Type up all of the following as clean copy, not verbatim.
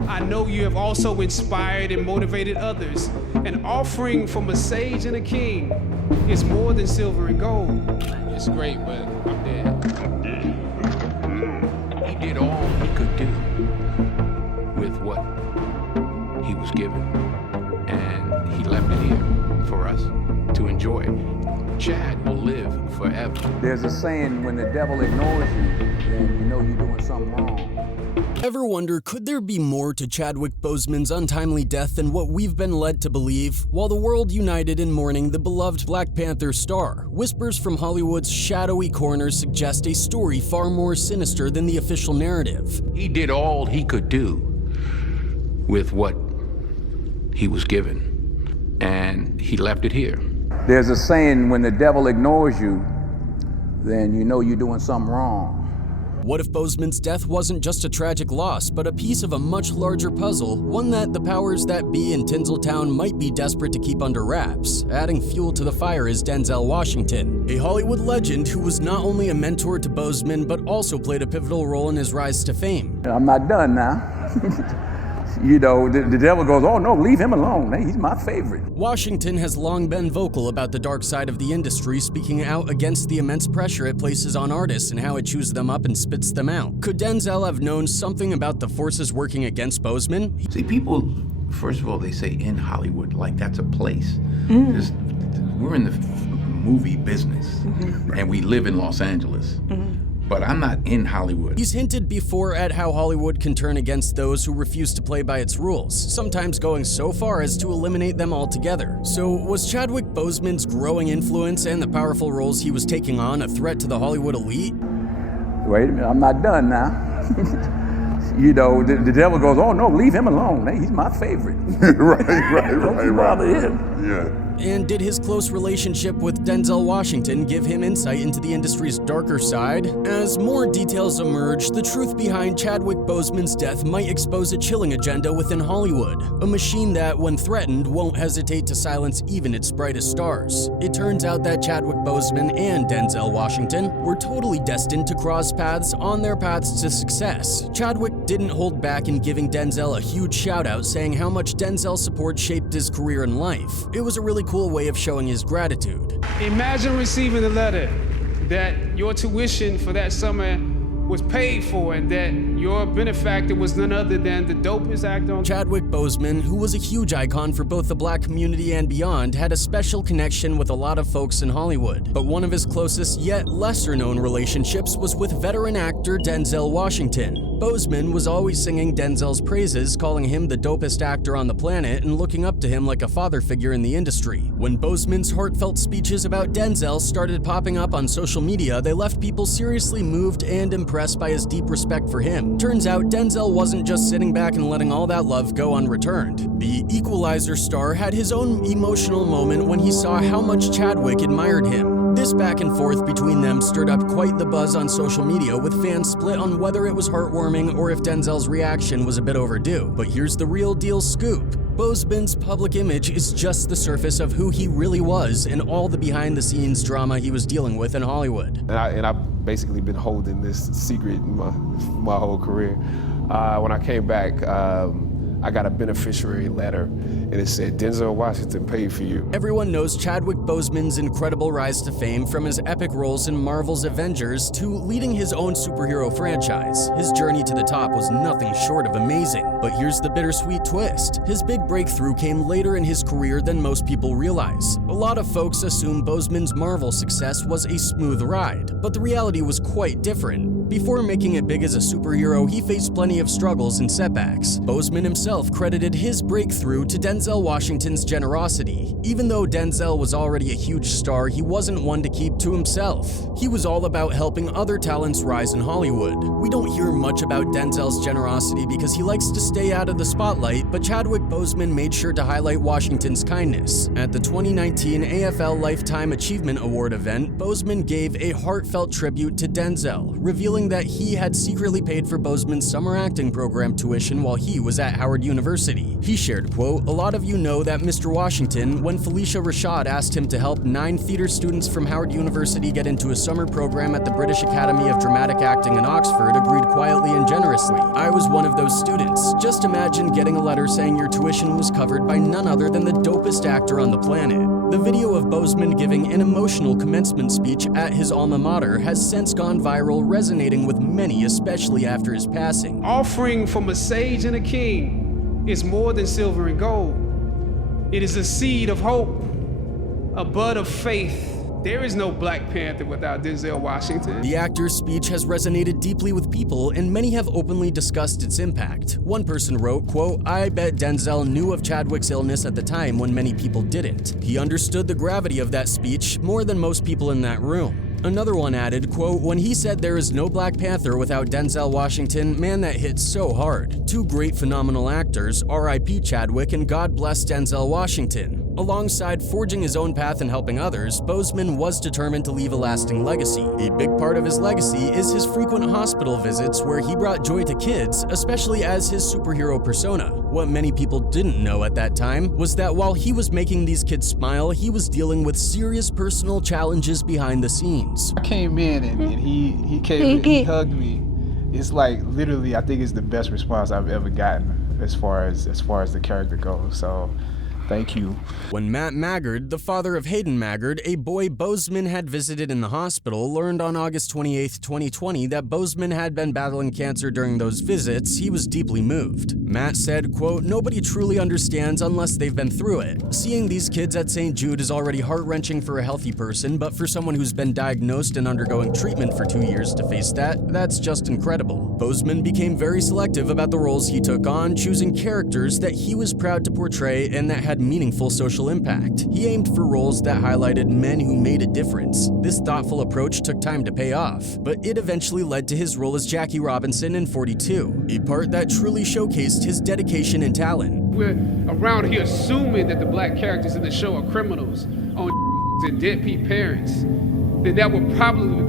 I know you have also inspired and motivated others. An offering from a sage and a king is more than silver and gold. It's great, but I'm dead. He did all he could do with what he was given, and he left it here for us to enjoy. Chad will live forever. There's a saying, when the devil ignores you, then you know you're doing something wrong. Ever wonder, could there be more to Chadwick Boseman's untimely death than what we've been led to believe? While the world united in mourning the beloved Black Panther star, whispers from Hollywood's shadowy corners suggest a story far more sinister than the official narrative. He did all he could do with what he was given, and he left it here. There's a saying, when the devil ignores you, then you know you're doing something wrong. What if Boseman's death wasn't just a tragic loss, but a piece of a much larger puzzle, one that the powers that be in Tinseltown might be desperate to keep under wraps? Adding fuel to the fire is Denzel Washington, a Hollywood legend who was not only a mentor to Boseman, but also played a pivotal role in his rise to fame. I'm not done now. You know, the devil goes, oh no, leave him alone. Hey, he's my favorite. Washington has long been vocal about the dark side of the industry, speaking out against the immense pressure it places on artists and how it chews them up and spits them out. Could Denzel have known something about the forces working against Boseman? See, people, first of all, they say in Hollywood, like that's a place. We're in the movie business, and we live in Los Angeles. But I'm not in Hollywood. He's hinted before at how Hollywood can turn against those who refuse to play by its rules, sometimes going so far as to eliminate them altogether. So was Chadwick Boseman's growing influence and the powerful roles he was taking on a threat to the Hollywood elite? Wait a minute, I'm not done now. You know, the devil goes, oh no, leave him alone. Hey, he's my favorite. Don't bother him. Yeah. And did his close relationship with Denzel Washington give him insight into the industry's darker side? As more details emerge, the truth behind Chadwick Boseman's death might expose a chilling agenda within Hollywood, a machine that, when threatened, won't hesitate to silence even its brightest stars. It turns out that Chadwick Boseman and Denzel Washington were totally destined to cross paths on their paths to success. Chadwick didn't hold back in giving Denzel a huge shout-out, saying how much Denzel's support shaped his career and life. It was a really cool way of showing his gratitude. Imagine receiving a letter that your tuition for that summer was paid for and that your benefactor was none other than the dopest actor on Chadwick Boseman, who was a huge icon for both the Black community and beyond, had a special connection with a lot of folks in Hollywood. But one of his closest yet lesser-known relationships was with veteran actor Denzel Washington. Boseman was always singing Denzel's praises, calling him the dopest actor on the planet and looking up to him like a father figure in the industry. When Boseman's heartfelt speeches about Denzel started popping up on social media, they left people seriously moved and impressed by his deep respect for him. Turns out Denzel wasn't just sitting back and letting all that love go unreturned. The Equalizer star had his own emotional moment when he saw how much Chadwick admired him. This back and forth between them stirred up quite the buzz on social media, with fans split on whether it was heartwarming or if Denzel's reaction was a bit overdue. But here's the real deal scoop. Boseman's public image is just the surface of who he really was and all the behind-the-scenes drama he was dealing with in Hollywood. And I've basically been holding this secret my whole career. When I came back, I got a beneficiary letter, and it said, Denzel Washington paid for you. Everyone knows Chadwick Boseman's incredible rise to fame, from his epic roles in Marvel's Avengers to leading his own superhero franchise. His journey to the top was nothing short of amazing. But here's the bittersweet twist. His big breakthrough came later in his career than most people realize. A lot of folks assume Boseman's Marvel success was a smooth ride, but the reality was quite different. Before making it big as a superhero, he faced plenty of struggles and setbacks. Boseman himself credited his breakthrough to Denzel Washington's generosity. Even though Denzel was already a huge star, he wasn't one to keep to himself. He was all about helping other talents rise in Hollywood. We don't hear much about Denzel's generosity because he likes to stay out of the spotlight, but Chadwick Boseman made sure to highlight Washington's kindness. At the 2019 AFL Lifetime Achievement Award event, Boseman gave a heartfelt tribute to Denzel, revealing revealing that he had secretly paid for Boseman's summer acting program tuition while he was at Howard University. He shared, quote, "A lot of you know that Mr. Washington, when Felicia Rashad asked him to help 9 theater students from Howard University get into a summer program at the British Academy of Dramatic Acting in Oxford, agreed quietly and generously. I was one of those students. Just imagine getting a letter saying your tuition was covered by none other than the dopest actor on the planet." The video of Boseman giving an emotional commencement speech at his alma mater has since gone viral, resonating with many, especially after his passing. Offering from a sage and a king is more than silver and gold. It is a seed of hope, a bud of faith. There is no Black Panther without Denzel Washington. The actor's speech has resonated deeply with people, and many have openly discussed its impact. One person wrote, quote, "I bet Denzel knew of Chadwick's illness at the time when many people didn't. He understood the gravity of that speech more than most people in that room." Another one added, quote, "When he said there is no Black Panther without Denzel Washington, man, that hit so hard. 2 great phenomenal actors, R.I.P. Chadwick and God bless Denzel Washington." Alongside forging his own path and helping others, Boseman was determined to leave a lasting legacy. A big part of his legacy is his frequent hospital visits where he brought joy to kids, especially as his superhero persona. What many people didn't know at that time was that while he was making these kids smile, he was dealing with serious personal challenges behind the scenes. I came in and he came in, he hugged me. It's like literally, I think it's the best response I've ever gotten as far as the character goes. So thank you. When Matt Maggard, the father of Hayden Maggard, a boy Boseman had visited in the hospital, learned on August 28, 2020 that Boseman had been battling cancer during those visits, he was deeply moved. Matt said, quote, "Nobody truly understands unless they've been through it. Seeing these kids at St. Jude is already heart-wrenching for a healthy person, but for someone who's been diagnosed and undergoing treatment for 2 years to face that, that's just incredible." Boseman became very selective about the roles he took on, choosing characters that he was proud to portray and that had meaningful social impact. He aimed for roles that highlighted men who made a difference. This thoughtful approach took time to pay off, but it eventually led to his role as Jackie Robinson in 42, a part that truly showcased his dedication and talent. We're around here assuming that the Black characters in the show are criminals on and deadbeat parents. Then that would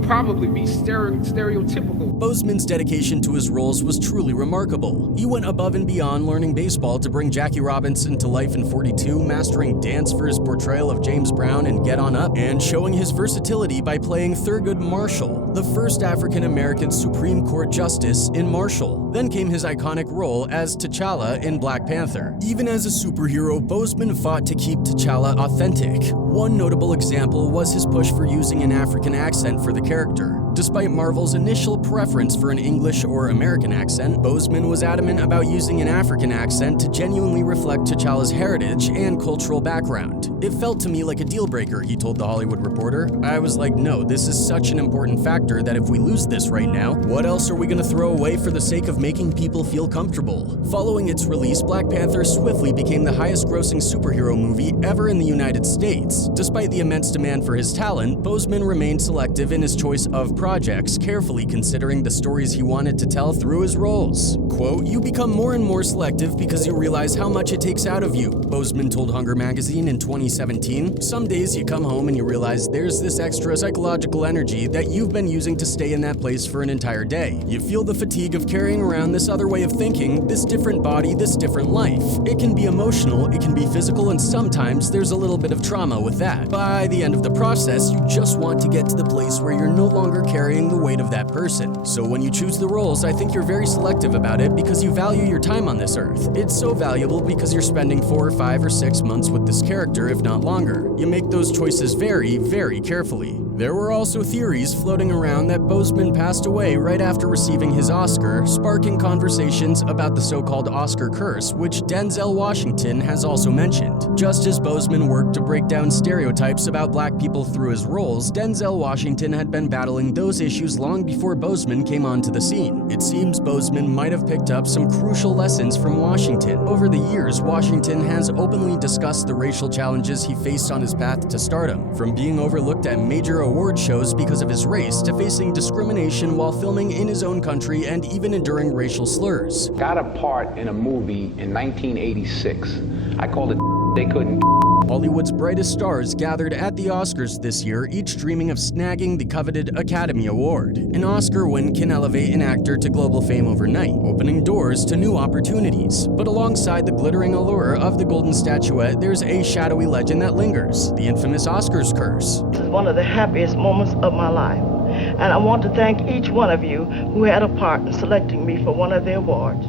probably be stereotypical. Boseman's dedication to his roles was truly remarkable. He went above and beyond learning baseball to bring Jackie Robinson to life in 42, mastering dance for his portrayal of James Brown in Get On Up, and showing his versatility by playing Thurgood Marshall, the first African-American Supreme Court Justice in Marshall. Then came his iconic role as T'Challa in Black Panther. Even as a superhero, Boseman fought to keep T'Challa authentic. One notable example was his push for using an African accent for the character. Despite Marvel's initial preference for an English or American accent, Boseman was adamant about using an African accent to genuinely reflect T'Challa's heritage and cultural background. "It felt to me like a deal breaker," he told The Hollywood Reporter. "I was like, no, this is such an important factor that if we lose this right now, what else are we gonna throw away for the sake of making people feel comfortable?" Following its release, Black Panther swiftly became the highest-grossing superhero movie ever in the United States. Despite the immense demand for his talent, Boseman remained selective in his choice of projects, carefully considering the stories he wanted to tell through his roles. Quote, "You become more and more selective because you realize how much it takes out of you," Boseman told Hunger magazine in 2017. "Some days you come home and you realize there's this extra psychological energy that you've been using to stay in that place for an entire day. You feel the fatigue of carrying around this other way of thinking, this different body, this different life. It can be emotional, it can be physical, and sometimes there's a little bit of trauma with that. By the end of the process, you just want to get to the place where you're no longer carrying the weight of that person. So when you choose the roles, I think you're very selective about it because you value your time on this earth. It's so valuable because you're spending 4 or 5 or 6 months with this character, if not longer. You make those choices very, very carefully." There were also theories floating around that Boseman passed away right after receiving his Oscar, sparking conversations about the so-called Oscar curse, which Denzel Washington has also mentioned. Just as Boseman worked to break down stereotypes about Black people through his roles, Denzel Washington had been battling those issues long before Boseman came onto the scene. It seems Boseman might have picked up some crucial lessons from Washington. Over the years, Washington has openly discussed the racial challenges he faced on his path to stardom, from being overlooked at major award shows because of his race to facing discrimination while filming in his own country and even enduring racial slurs. Got a part in a movie in 1986. I called it they couldn't. Hollywood's brightest stars gathered at the Oscars this year, each dreaming of snagging the coveted Academy Award. An Oscar win can elevate an actor to global fame overnight, opening doors to new opportunities. But alongside the glittering allure of the golden statuette, there's a shadowy legend that lingers, the infamous Oscars curse. This is one of the happiest moments of my life, and I want to thank each one of you who had a part in selecting me for one of the awards.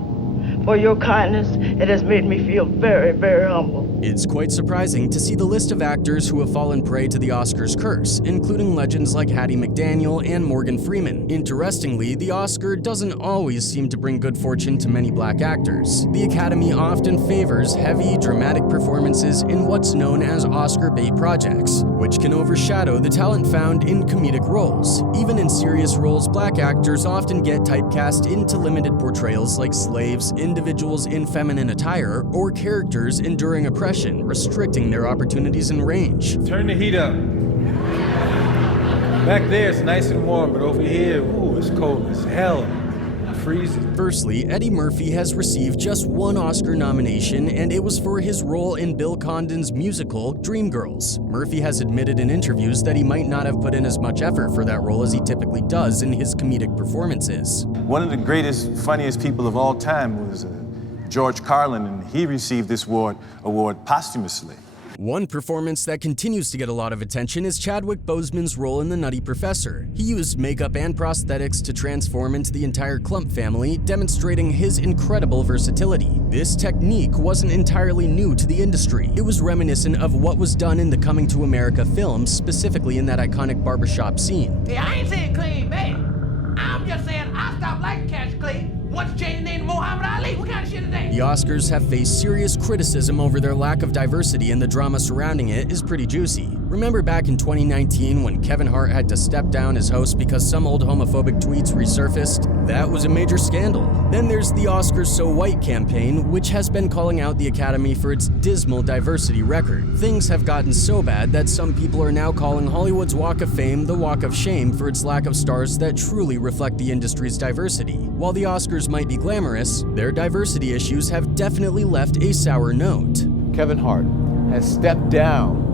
For your kindness, it has made me feel very, very humble. It's quite surprising to see the list of actors who have fallen prey to the Oscars curse, including legends like Hattie McDaniel and Morgan Freeman. Interestingly, the Oscar doesn't always seem to bring good fortune to many black actors. The Academy often favors heavy, dramatic performances in what's known as Oscar bait projects, which can overshadow the talent found in comedic roles. Even in serious roles, black actors often get typecast into limited portrayals like slaves, individuals in feminine attire, or characters enduring oppression, restricting their opportunities and range. Turn the heat up. Back there it's nice and warm, but over here, ooh, it's cold as hell. Freezing. Firstly, Eddie Murphy has received just one Oscar nomination, and it was for his role in Bill Condon's musical, Dreamgirls. Murphy has admitted in interviews that he might not have put in as much effort for that role as he typically does in his comedic performances. One of the greatest, funniest people of all time was George Carlin, and he received this award posthumously. One performance that continues to get a lot of attention is Chadwick Boseman's role in The Nutty Professor. He used makeup and prosthetics to transform into the entire Clump family, demonstrating his incredible versatility. This technique wasn't entirely new to the industry. It was reminiscent of what was done in the Coming to America films, specifically in that iconic barbershop scene. Hey, I ain't saying clean, man. I'm just saying I stopped liking Cash Clay. Once you change the name to Muhammad Ali, what kind of shit is that? The Oscars have faced serious criticism over their lack of diversity, and the drama surrounding it is pretty juicy. Remember back in 2019 when Kevin Hart had to step down as host because some old homophobic tweets resurfaced? That was a major scandal. Then there's the Oscars So White campaign, which has been calling out the Academy for its dismal diversity record. Things have gotten so bad that some people are now calling Hollywood's Walk of Fame the Walk of Shame for its lack of stars that truly reflect the industry's diversity. While the Oscars might be glamorous, their diversity issues have definitely left a sour note. Kevin Hart has stepped down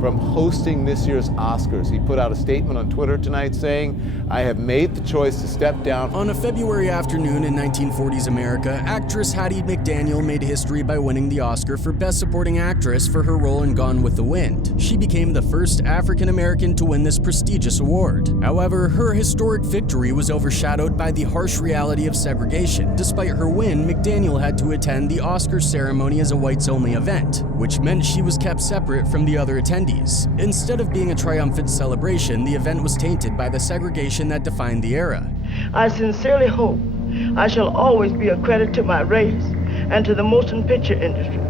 from hosting this year's Oscars. He put out a statement on Twitter tonight saying, "I have made the choice to step down." On a February afternoon in 1940s America, actress Hattie McDaniel made history by winning the Oscar for Best Supporting Actress for her role in Gone with the Wind. She became the first African-American to win this prestigious award. However, her historic victory was overshadowed by the harsh reality of segregation. Despite her win, McDaniel had to attend the Oscar ceremony as a whites-only event, which meant she was kept separate from the other attendees. Instead of being a triumphant celebration, the event was tainted by the segregation that defined the era. I sincerely hope I shall always be a credit to my race and to the motion picture industry.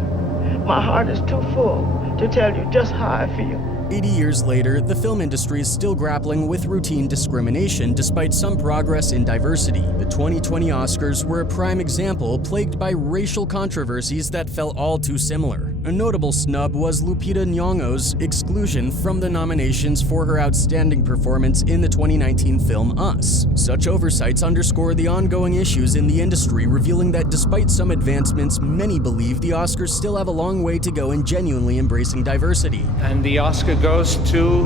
My heart is too full to tell you just how I feel. 80 years later, the film industry is still grappling with routine discrimination despite some progress in diversity. The 2020 Oscars were a prime example, plagued by racial controversies that felt all too similar. A notable snub was Lupita Nyong'o's exclusion from the nominations for her outstanding performance in the 2019 film Us. Such oversights underscore the ongoing issues in the industry, revealing that despite some advancements, many believe the Oscars still have a long way to go in genuinely embracing diversity. And the Oscar goes to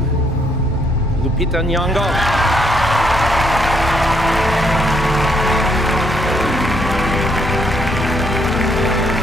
Lupita Nyong'o.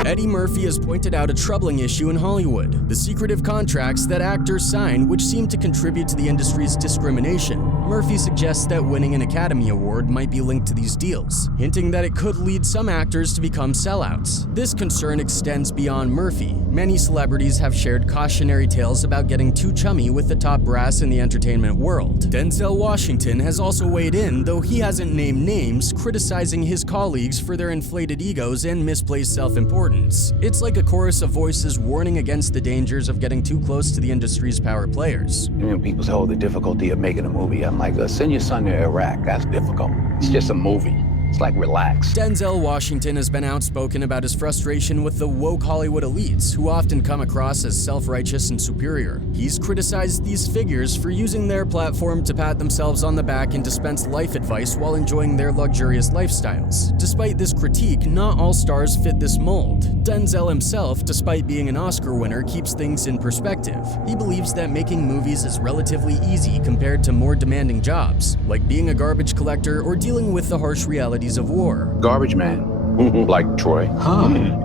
Eddie Murphy has pointed out a troubling issue in Hollywood: the secretive contracts that actors sign which seem to contribute to the industry's discrimination. Murphy suggests that winning an Academy Award might be linked to these deals, hinting that it could lead some actors to become sellouts. This concern extends beyond Murphy. Many celebrities have shared cautionary tales about getting too chummy with the top brass in the entertainment world. Denzel Washington has also weighed in, though he hasn't named names, criticizing his colleagues for their inflated egos and misplaced self-importance. It's like a chorus of voices warning against the dangers of getting too close to the industry's power players. You know, people say, oh, the difficulty of making a movie. I'm like, send your son to Iraq. That's difficult. It's just a movie. It's like, relax. Denzel Washington has been outspoken about his frustration with the woke Hollywood elites, who often come across as self-righteous and superior. He's criticized these figures for using their platform to pat themselves on the back and dispense life advice while enjoying their luxurious lifestyles. Despite this critique, not all stars fit this mold. Denzel himself, despite being an Oscar winner, keeps things in perspective. He believes that making movies is relatively easy compared to more demanding jobs, like being a garbage collector or dealing with the harsh realities of war. Garbage man, like Troy.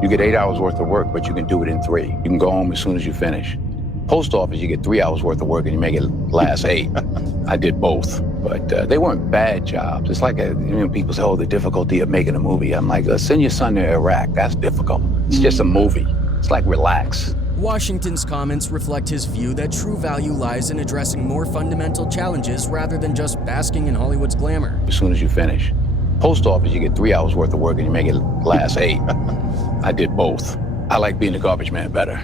You get 8 hours worth of work, but you can do it in 3. You can go home as soon as you finish. Post office, you get 3 hours worth of work and you make it last 8. I did both, but they weren't bad jobs. It's like people say, oh, the difficulty of making a movie. I'm like, send your son to Iraq. That's difficult. It's just a movie. It's like, relax. Washington's comments reflect his view that true value lies in addressing more fundamental challenges rather than just basking in Hollywood's glamour. As soon as you finish. Post office, you get 3 hours worth of work and you make it last 8. I did both. I like being a garbage man better.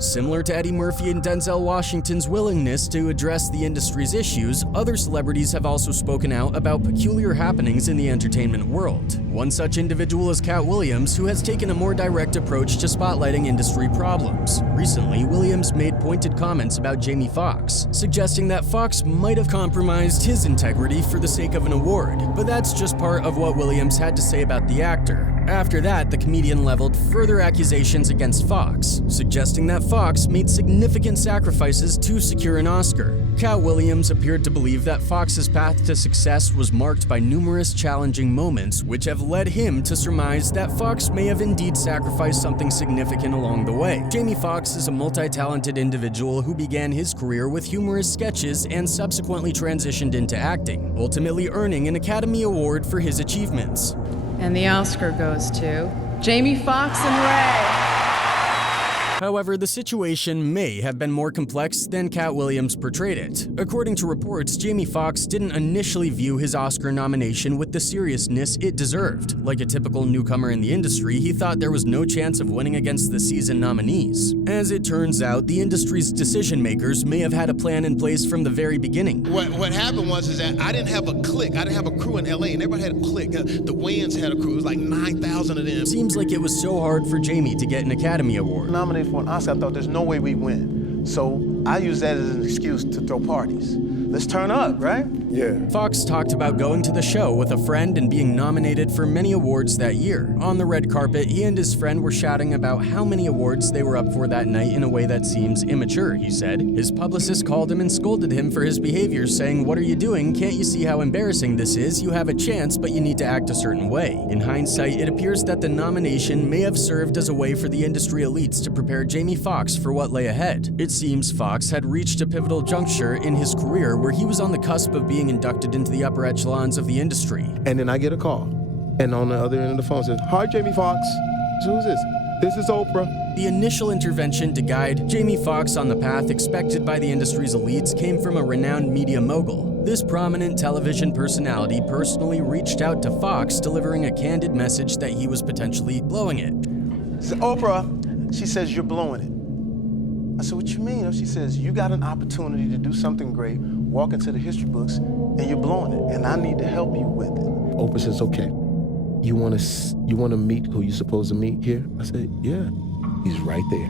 Similar to Eddie Murphy and Denzel Washington's willingness to address the industry's issues, other celebrities have also spoken out about peculiar happenings in the entertainment world. One such individual is Cat Williams, who has taken a more direct approach to spotlighting industry problems. Recently, Williams made pointed comments about Jamie Foxx, suggesting that Foxx might have compromised his integrity for the sake of an award, but that's just part of what Williams had to say about the actor. After that, the comedian leveled further accusations against Foxx, suggesting that Foxx made significant sacrifices to secure an Oscar. Cat Williams appeared to believe that Foxx's path to success was marked by numerous challenging moments, which have led him to surmise that Foxx may have indeed sacrificed something significant along the way. Jamie Foxx is a multi-talented individual who began his career with humorous sketches and subsequently transitioned into acting, ultimately earning an Academy Award for his achievements. And the Oscar goes to Jamie Foxx and Ray. However, the situation may have been more complex than Cat Williams portrayed it. According to reports, Jamie Foxx didn't initially view his Oscar nomination with the seriousness it deserved. Like a typical newcomer in the industry, he thought there was no chance of winning against the seasoned nominees. As it turns out, the industry's decision makers may have had a plan in place from the very beginning. What happened was that I didn't have a clique. I didn't have a crew in LA, and everybody had a clique. The Wayans had a crew. It was like 9,000 of them. Seems like it was so hard for Jamie to get an Academy Award. Nominated for an Oscar, I thought there's no way we win. So I use that as an excuse to throw parties. Let's turn up, right? Yeah. Foxx talked about going to the show with a friend and being nominated for many awards that year. On the red carpet, he and his friend were shouting about how many awards they were up for that night in a way that seems immature, he said. His publicist called him and scolded him for his behavior, saying, "What are you doing? Can't you see how embarrassing this is? You have a chance, but you need to act a certain way." In hindsight, it appears that the nomination may have served as a way for the industry elites to prepare Jamie Foxx for what lay ahead. It seems Foxx had reached a pivotal juncture in his career where he was on the cusp of being inducted into the upper echelons of the industry. And then I get a call, and on the other end of the phone says, "Hi, Jamie Foxx." So who's this? This is Oprah. The initial intervention to guide Jamie Foxx on the path expected by the industry's elites came from a renowned media mogul. This prominent television personality personally reached out to Foxx, delivering a candid message that he was potentially blowing it. So Oprah, she says, "You're blowing it." I said, "What you mean?" She says, "You got an opportunity to do something great, walk into the history books, and you're blowing it, and I need to help you with it." Oprah says, "Okay, you want to meet who you're supposed to meet here?" I said, "Yeah." He's right there.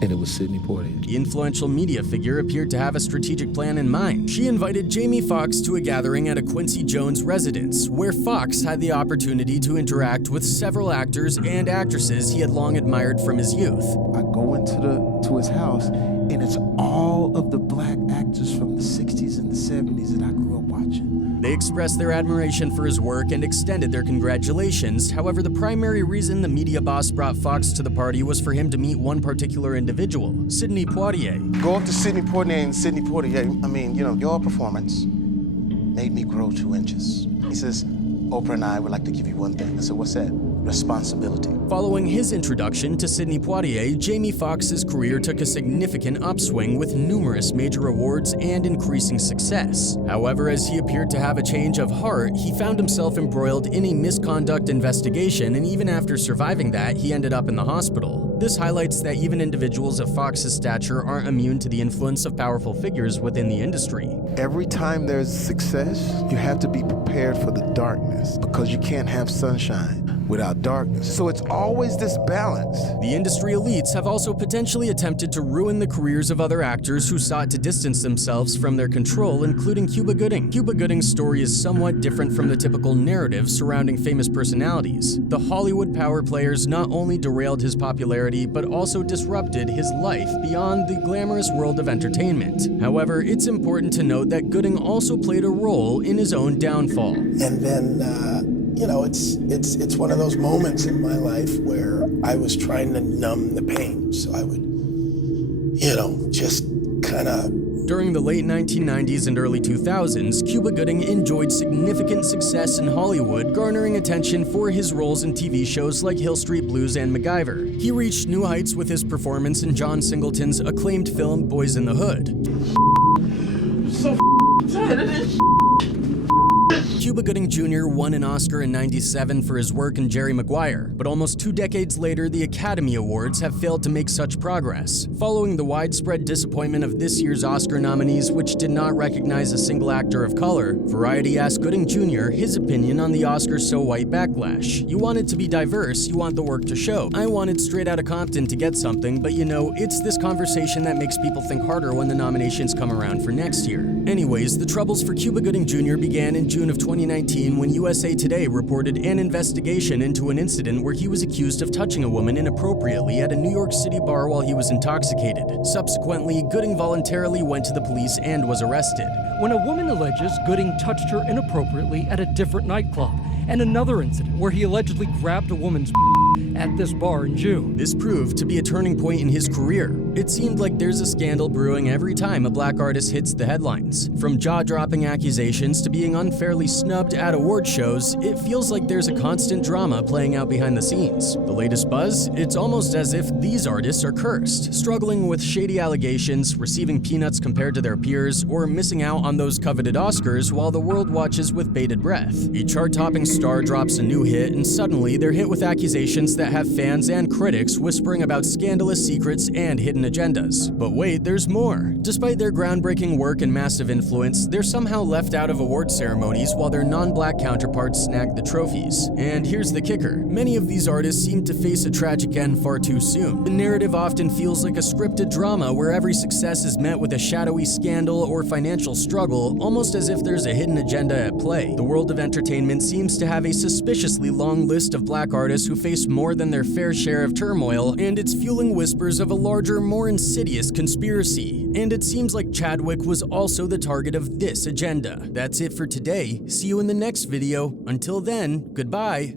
And it was Sidney Poitier. The influential media figure appeared to have a strategic plan in mind. She invited Jamie Foxx to a gathering at a Quincy Jones residence, where Foxx had the opportunity to interact with several actors and actresses he had long admired from his youth. I go to his house, and it's all of the black actors from the 60s and the 70s that I grew up watching. They expressed their admiration for his work and extended their congratulations. However, the primary reason the media boss brought Foxx to the party was for him to meet one particular individual, Sidney Poitier. Go up to Sidney Poitier, and Sidney Poitier, your performance made me grow 2 inches. He says, "Oprah and I would like to give you one thing." I said, "What's that?" "Responsibility." Following his introduction to Sidney Poitier, Jamie Foxx's career took a significant upswing with numerous major awards and increasing success. However, as he appeared to have a change of heart, he found himself embroiled in a misconduct investigation, and even after surviving that, he ended up in the hospital. This highlights that even individuals of Foxx's stature aren't immune to the influence of powerful figures within the industry. Every time there's success, you have to be prepared for the darkness, because you can't have sunshine. without darkness. So it's always this balance. The industry elites have also potentially attempted to ruin the careers of other actors who sought to distance themselves from their control, including Cuba Gooding. Cuba Gooding's story is somewhat different from the typical narrative surrounding famous personalities. The Hollywood power players not only derailed his popularity, but also disrupted his life beyond the glamorous world of entertainment. However, it's important to note that Gooding also played a role in his own downfall. And then, you know, it's one of those moments in my life where I was trying to numb the pain. So I would, you know, just kind of... During the late 1990s and early 2000s, Cuba Gooding enjoyed significant success in Hollywood, garnering attention for his roles in TV shows like Hill Street Blues and MacGyver. He reached new heights with his performance in John Singleton's acclaimed film Boys in the Hood. So tired of this. Cuba Gooding Jr. won an Oscar in '97 for his work in Jerry Maguire, but almost 2 decades later, the Academy Awards have failed to make such progress. Following the widespread disappointment of this year's Oscar nominees, which did not recognize a single actor of color, Variety asked Gooding Jr. his opinion on the Oscars so white backlash. You want it to be diverse, you want the work to show. I wanted Straight Outta Compton to get something, but you know, it's this conversation that makes people think harder when the nominations come around for next year. Anyways, the troubles for Cuba Gooding Jr. began in June of 2019 when USA Today reported an investigation into an incident where he was accused of touching a woman inappropriately at a New York City bar while he was intoxicated. Subsequently, Gooding voluntarily went to the police and was arrested. When a woman alleges Gooding touched her inappropriately at a different nightclub, and another incident where he allegedly grabbed a woman's at this bar in June. This proved to be a turning point in his career. It seemed like there's a scandal brewing every time a black artist hits the headlines. From jaw-dropping accusations to being unfairly snubbed at award shows, it feels like there's a constant drama playing out behind the scenes. The latest buzz? It's almost as if these artists are cursed, struggling with shady allegations, receiving peanuts compared to their peers, or missing out on those coveted Oscars while the world watches with bated breath. A chart-topping star drops a new hit, and suddenly they're hit with accusations that have fans and critics whispering about scandalous secrets and hidden agendas. But wait, there's more. Despite their groundbreaking work and massive influence, they're somehow left out of award ceremonies while their non-black counterparts snag the trophies. And here's the kicker. Many of these artists seem to face a tragic end far too soon. The narrative often feels like a scripted drama where every success is met with a shadowy scandal or financial struggle, almost as if there's a hidden agenda at play. The world of entertainment seems to have a suspiciously long list of black artists who face more than their fair share of turmoil, and it's fueling whispers of a larger, more insidious conspiracy. And it seems like Chadwick was also the target of this agenda. That's it for today. See you in the next video. Until then, goodbye.